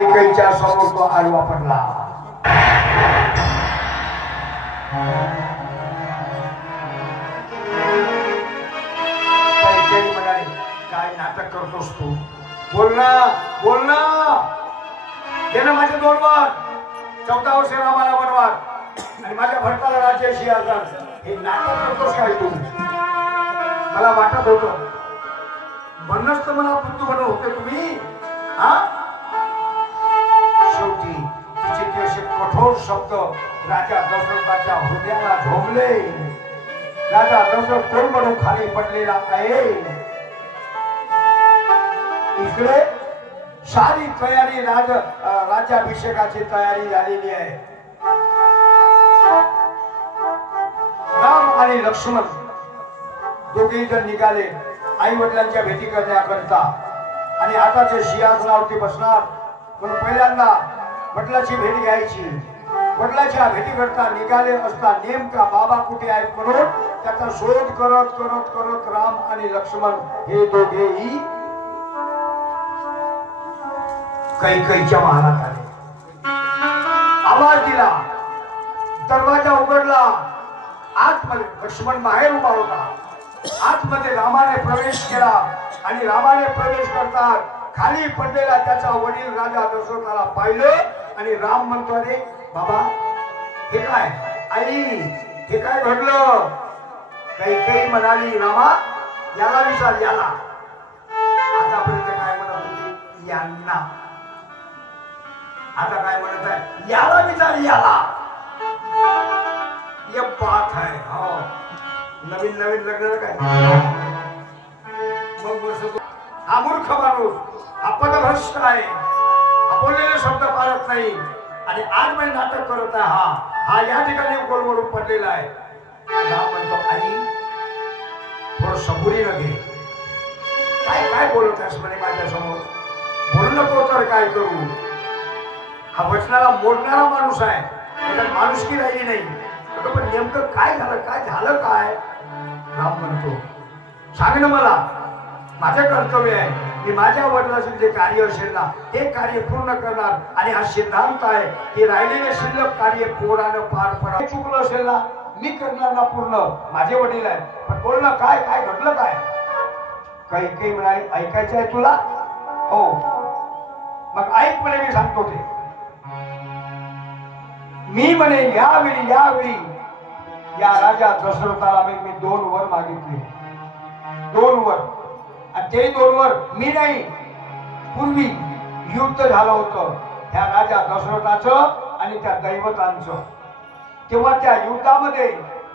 कैच्या समोर तो आडवा पडला. कैकेयी म्हणाले, काय नाटक करतोस तू? बोल ना, बोल ना. दे ना माझे 2 वर. 14 वर्षे रामाला बनवात आणि माझ्या भरताला राज्याशी आजार. हे नाटक करतोस काय तू? मला वाटत होतं म्हणूनच तर मला बुद्धू बनव होते तुम्ही. हा, शेवटी तिचे ते असे कठोर शब्द राजा दशरथाच्या हृदयाला झोंबले. राजा दशरथ कोलमडून खाली पडलेला आहे. इकडे सारी तयारी राज्याभिषेकाची तयारी झालेली आहे. राम आणि लक्ष्मण दोघेही जण निघाले आई वडिलांच्या भेटी करण्याकरता. आणि आता ते सिंहासनावरती बसणार पण पहिल्यांदा वडिलांची भेट घ्यायची. वडिलांच्या भेटी करता निघाले असता नेमका बाबा कुठे आहेत म्हणून त्याचा शोध करत करत करत राम आणि लक्ष्मण हे दोघेही कैकेयीच्या महालात आले. आवाज दिला, दरवाजा उघडला. आतमध्ये लक्ष्मण बाहेर उभा होता. आतमध्ये रामाने प्रवेश केला आणि रामाने प्रवेश करतात खाली पडलेला त्याचा वडील राजा दशरथाला पाहिलं आणि राम म्हणतो, अरे बाबा हे काय? आई हे काय घडलं? कैकेयी म्हणाली, रामा याला विचार, याला. आतापर्यंत काय म्हणत होती? यांना. आता काय म्हणत आहे? याला विचार, याला. ये बात है. हो, नवीन नवीन लग्न काय मग हा मूर्ख माणूस, हा पदभ्रष्ट आहे, हा बोललेले शब्द पाळत नाही आणि आज मी नाटक करत आहे. हा या ठिकाणी गोलमडून पडलेला आहे. राम म्हणतो, आई थोडं सबुरीनं घे. काय काय बोलत आहेस म्हणे माझ्या समोर? बोलू नको तर काय करू? हा वचनाला मोडणारा माणूस आहे, त्याच्यात माणुसकी राहिली नाही. पण नेमकं काय झालं? काय झालं काय? राम म्हणतो, सांग ना मला. माझं कर्तव्य आहे, मी माझ्या वडिलांचे जे कार्य असेल ना ते कार्य पूर्ण करणार. आणि हा सिद्धांत आहे की राहिलेले शिल्लक कार्य पोरानं पार पडा. चुकलं असेल ना मी करणार ना पूर्ण. माझे वडील आहेत. पण बोल ना, काय काय घडलं काय? कैकेयी म्हणाली, ऐकायचं आहे तुला? हो, मग ऐक म्हणे, मी सांगतो ते. मी म्हणे यावेळी या राजा दशरथाला मी 2 वर मागितले. 2 वर. आणि ते 2 वर मी नाही, पूर्वी युद्ध झालं होतं ह्या राजा दशरथाचं आणि त्या दैवतांचं. तेव्हा त्या युद्धामध्ये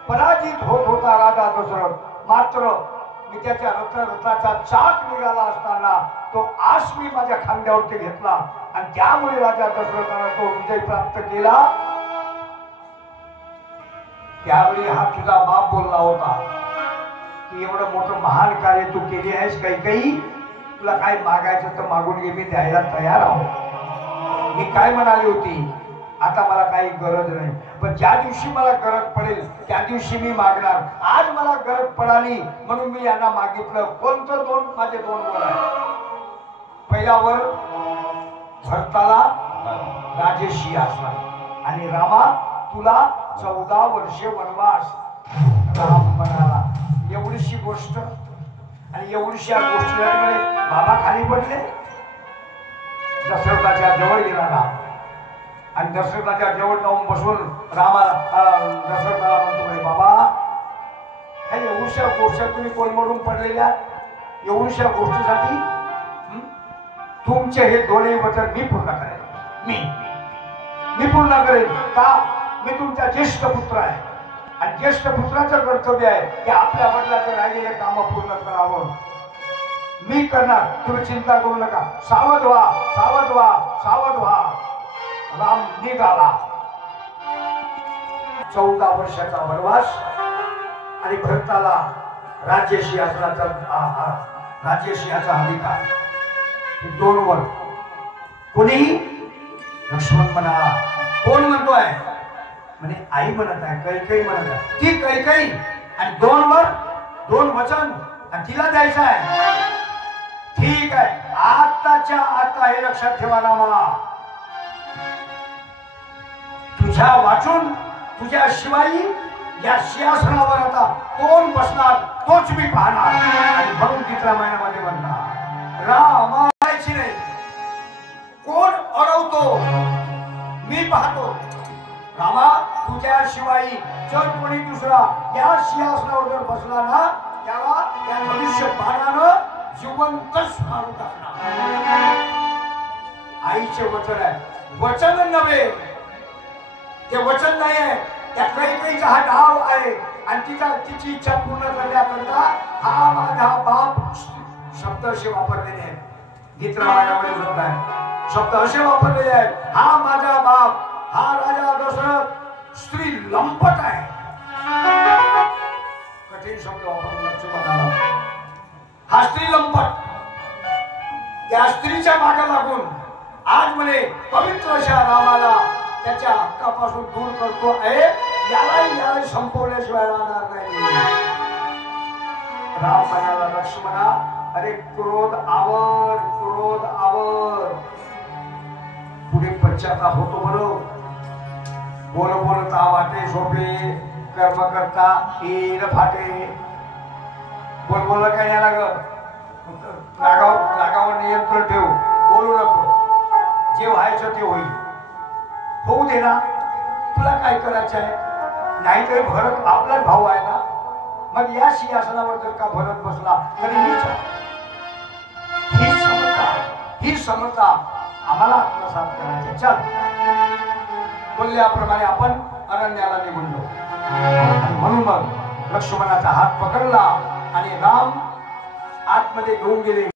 पराजित होत होता राजा दशरथ. मात्र मी त्याच्या रथाचा चाक निघाला असताना तो आश मी माझ्या खांद्यावरती घेतला आणि त्यामुळे राजा दशरथाने तो विजय प्राप्त केला. त्यावेळी हा तुझा बाप बोलला होता की एवढं मोठं महान कार्य तू केले आहेस कैकेयी, तुला काय मागायचं तर मागून घे, मी द्यायला तयार आहो. मी काय म्हणाली होती, आता मला काही गरज नाही, पण ज्या दिवशी मला गरज पडेल त्या दिवशी मी मागणार. आज मला गरज पडाली म्हणून मी यांना मागितलं. कोणतं 2? माझे 2 वर आहे. पहिला वर भरताला राजेशी असणार आणि रामा तुला 14 वर्षे वनवास. राम म्हणाला, एवढीशी गोष्ट आणि एवढीशी गोष्टीला बाबा खाली पडले. दशरथाच्या जवळ गेला राम आणि दशरथाच्या जवळ जाऊन बसून रामाला दशरथाला म्हणतो, बाबा ह्या एवढ्या गोष्ट तुम्ही कोलमडून पडलेल्या एवढ्या गोष्टीसाठी तुमचे हे दोन्ही वचन मी पूर्ण करेन. मी पूर्ण करेन. का? मी तुमचा ज्येष्ठ पुत्र आहे आणि ज्येष्ठ पुत्राचं कर्तव्य आहे की आपल्या वडिलांचं राहिलेले काम पूर्ण करावं. मी करणार, तुम्ही चिंता करू नका. सावध व्हा, सावध व्हा, सावध व्हा. राम निघाला. 14 वर्षाचा वनवास आणि भरताला राज्यसिंहाचा अधिकार. 2 वर. कोणी? लक्ष्मण म्हणाला. कोण म्हणतोय? म्हणे आई म्हणत आहे, कैकेयी म्हणत आहे. ती कैकेयी आणि 2 वर 2 वचन आणि तिला द्यायचं आहे. ठीक आहे, आताच्या आता हे लक्षात ठेवा रामा. तुझ्या वाचून तुझ्या शिवाई या सिंहासनावर आता कोण बसणार तोच मी पाहणार. आणि म्हणून गीत रामायणामध्ये म्हणणार रामायची नाही कोण अडवतो मी पाहतो. रामा तुझ्या शिवाई जर कोणी दुसरा या सिंहासनावर जर बसला ना त्याला त्या मनुष्य बाणानं जिवंतच मारून टाकणार. आईचे वचन आहे वचन नव्हे ते वचन नाही आहे त्या कैकेयीचा हा डाव आहे आणि तिची इच्छा पूर्ण करण्याकरता हा माझा बाप शब्द असे वापरलेले आहेत. गीत रामायणामध्ये सुद्धा आहे शब्द असे वापरलेले आहेत हा माझा बाप हा राजा दशरथ स्त्री लंपट आहे. कठीण शब्द वापरला हा स्त्री लंपट. त्या स्त्रीच्या मागे लागून आज म्हणे पवित्र अशा रामाला त्याच्या हक्कापासून दूर करतो आहे. याला संपवल्याशिवाय राहणार नाही. राम म्हणाला लक्ष्मणा अरे क्रोध आवर क्रोध आवर. पुढे पश्चाताप होतो बरोबर. बोल बोलता वाटे झोपे कर्म करता ईर फाटे. बोल बोल काय नाही रागावर नियंत्रण ठेव. बोलू नको. जे व्हायचं ते होईल. होऊ दे ना. तुला काय करायचं आहे. नाहीतरी भरत आपलाच भाऊ आहे ना. मग या सिंहासनावर जर का भरत बसला तरी मीच ही समता आम्हाला आत्मसात करायचे. चल बोलल्याप्रमाणे आपण अरण्याला निघून आणि म्हणून मग लक्ष्मणाचा हात पकडला आणि राम आतमध्ये घेऊन गेले.